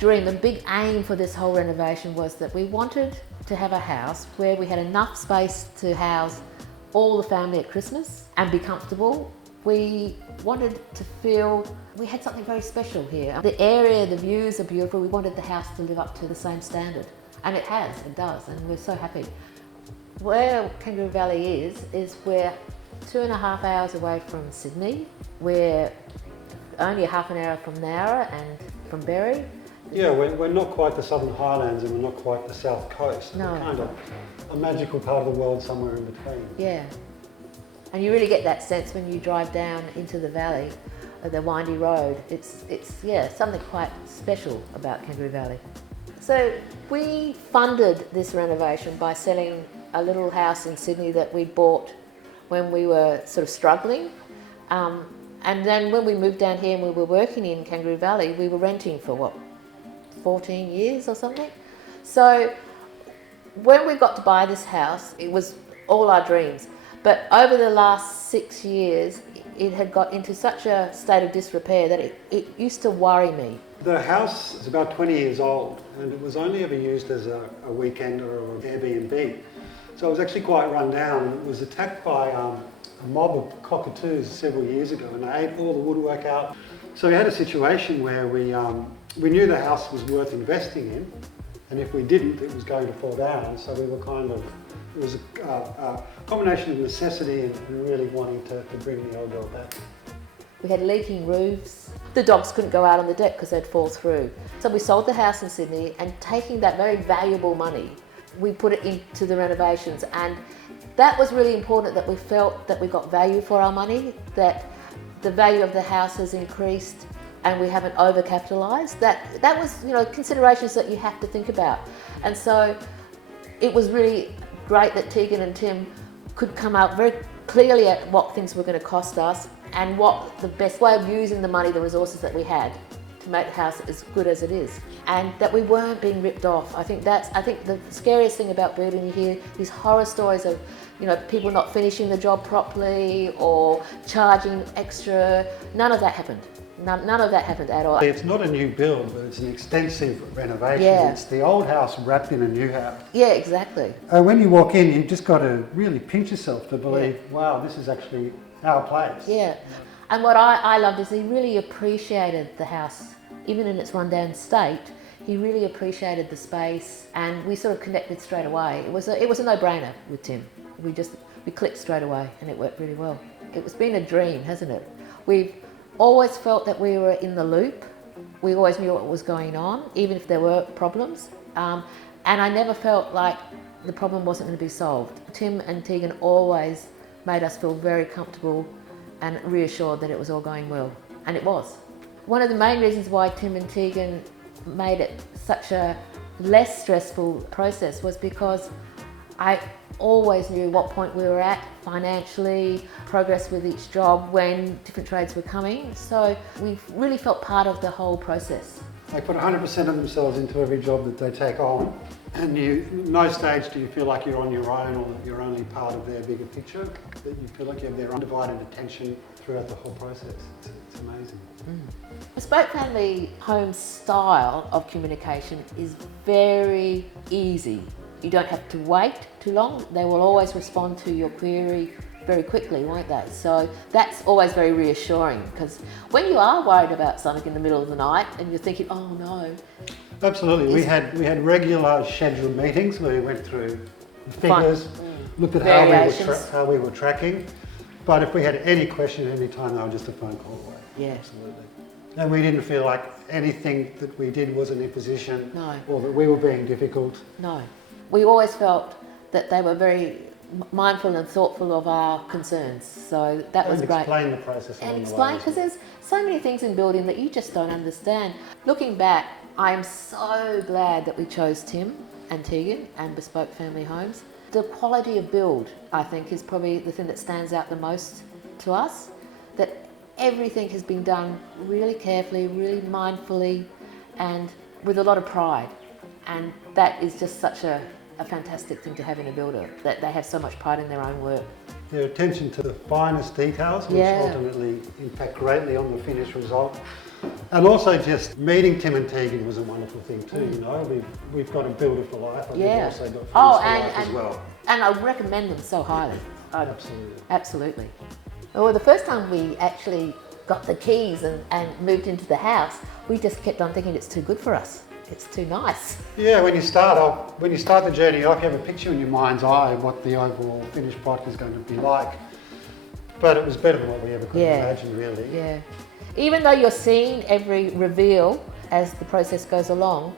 dream and big aim for this whole renovation was that we wanted to have a house where we had enough space to house all the family at Christmas and be comfortable. We wanted to feel we had something very special here. The area, the views are beautiful. We wanted the house to live up to the same standard. And it has, it does, and we're so happy. Where Kangaroo Valley is we're 2.5 hours away from Sydney. We're only half an hour from Nowra and from Berry. Yeah, we're not quite the Southern Highlands and we're not quite the South Coast. No. We're kind of a magical part of the world somewhere in between. Yeah. And you really get that sense when you drive down into the valley, the windy road. It's something quite special about Kangaroo Valley. So we funded this renovation by selling a little house in Sydney that we bought when we were sort of struggling. And then when we moved down here and we were working in Kangaroo Valley, we were renting for 14 years or something. So when we got to buy this house, it was all our dreams. But over the last 6 years, it had got into such a state of disrepair that it used to worry me. The house is about 20 years old and it was only ever used as a weekend or an Airbnb. So it was actually quite run down, and it was attacked by a mob of cockatoos several years ago, and they ate all the woodwork out. So we had a situation where we knew the house was worth investing in, and if we didn't, it was going to fall down. So we were it was a combination of necessity and really wanting to bring the old girl back. We had leaking roofs. The dogs couldn't go out on the deck because they'd fall through. So we sold the house in Sydney, and taking that very valuable money, we put it into the renovations. And that was really important, that we felt that we got value for our money, that the value of the house has increased and we haven't overcapitalised. That was, considerations that you have to think about. And so it was really great that Tegan and Tim could come out very clearly at what things were going to cost us and what the best way of using the money, the resources that we had to make the house as good as it is, and that we weren't being ripped off. I think the scariest thing about building, you hear these horror stories of people not finishing the job properly or charging extra. None of that happened. None of that happened at all. It's not a new build, but it's an extensive renovation. Yeah. It's the old house wrapped in a new house. Yeah, exactly. And when you walk in, you've just got to really pinch yourself to believe, wow, this is actually our place. Yeah. And what I loved is he really appreciated the house, even in its rundown state. He really appreciated the space, and we sort of connected straight away. It was a no-brainer with Tim. We clicked straight away, and it worked really well. It's been a dream, hasn't it? We've always felt that we were in the loop. We always knew what was going on, even if there were problems. And I never felt like the problem wasn't going to be solved. Tim and Tegan always made us feel very comfortable and reassured that it was all going well, and it was. One of the main reasons why Tim and Tegan made it such a less stressful process was because I always knew what point we were at financially, progress with each job, when different trades were coming. So we really felt part of the whole process. They put 100% of themselves into every job that they take on, and no stage do you feel like you're on your own or that you're only part of their bigger picture, that you feel like you have their undivided attention throughout the whole process. It's amazing. Bespoke Family Home's style of communication is very easy. You don't have to wait too long. They will always respond to your query very quickly, won't they? So that's always very reassuring, because when you are worried about something in the middle of the night and you're thinking, oh no. Absolutely. We had regular scheduled meetings where we went through the figures, looked at how we were tracking. But if we had any question at any time, they were just a phone call away. Yeah. Absolutely. And we didn't feel like anything that we did was an imposition. No. Or that we were being difficult. No. We always felt that they were very mindful and thoughtful of our concerns. So that was great. And explain the process. And explain, because there's so many things in building that you just don't understand. Looking back, I'm so glad that we chose Tim and Tegan and Bespoke Family Homes. The quality of build, I think, is probably the thing that stands out the most to us. That everything has been done really carefully, really mindfully, and with a lot of pride. And that is just such a fantastic thing to have in a builder, that they have so much pride in their own work. Their attention to the finest details, which ultimately impact greatly on the finished result. And also just meeting Tim and Tegan was a wonderful thing too, you know. We've got a builder for life, and Yeah. we've also got friends Oh, for life as well. And I recommend them so highly. Absolutely. Absolutely. Well, the first time we actually got the keys and moved into the house, we just kept on thinking it's too good for us. It's too nice. Yeah, when you start the journey off, you have a picture in your mind's eye of what the overall finished product is going to be like. But it was better than what we ever could imagine, really. Yeah. Even though you're seeing every reveal as the process goes along,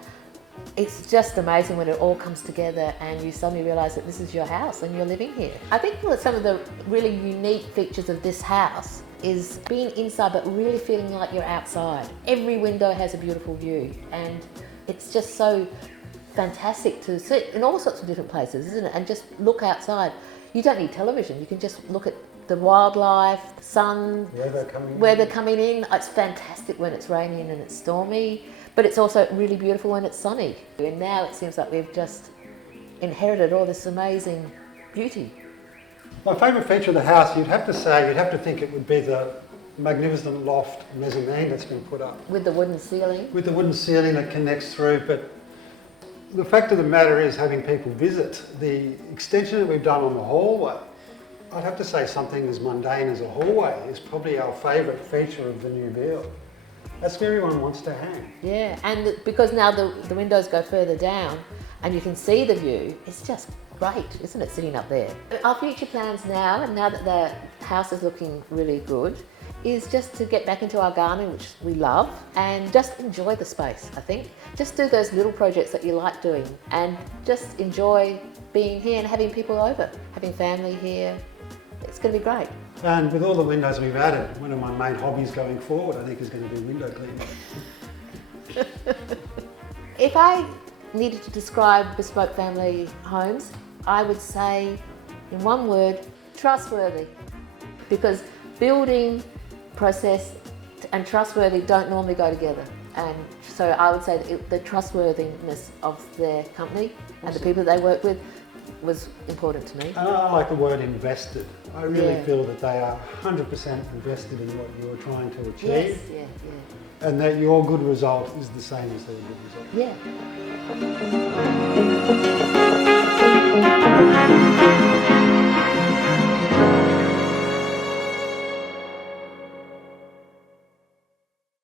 it's just amazing when it all comes together and you suddenly realise that this is your house and you're living here. I think that some of the really unique features of this house is being inside but really feeling like you're outside. Every window has a beautiful view and it's just so fantastic to sit in all sorts of different places, isn't it? And just look outside. You don't need television, you can just look at the wildlife, the sun, where they're coming in. It's fantastic when it's raining and it's stormy, but it's also really beautiful when it's sunny. And now it seems like we've just inherited all this amazing beauty. My favourite feature of the house, you'd have to think it would be the magnificent loft mezzanine that's been put up. With the wooden ceiling? With the wooden ceiling that connects through, but the fact of the matter is having people visit, the extension that we've done on the hallway, I'd have to say something as mundane as a hallway is probably our favourite feature of the new build. That's where everyone wants to hang. Yeah, and because now the windows go further down and you can see the view, it's just great, isn't it, sitting up there? Our future plans now, and now that the house is looking really good, is just to get back into our gardening, which we love, and just enjoy the space, I think. Just do those little projects that you like doing and just enjoy being here and having people over, having family here. It's going to be great. And with all the windows we've added, one of my main hobbies going forward, I think, is going to be window cleaning. If I needed to describe bespoke family homes, I would say, in one word, trustworthy. Because building, process and trustworthy don't normally go together. And so I would say that the trustworthiness of their company and the people they work with was important to me. And I like the word invested. I really feel that they are 100% invested in what you're trying to achieve. Yes, And that your good result is the same as their good result. yeah.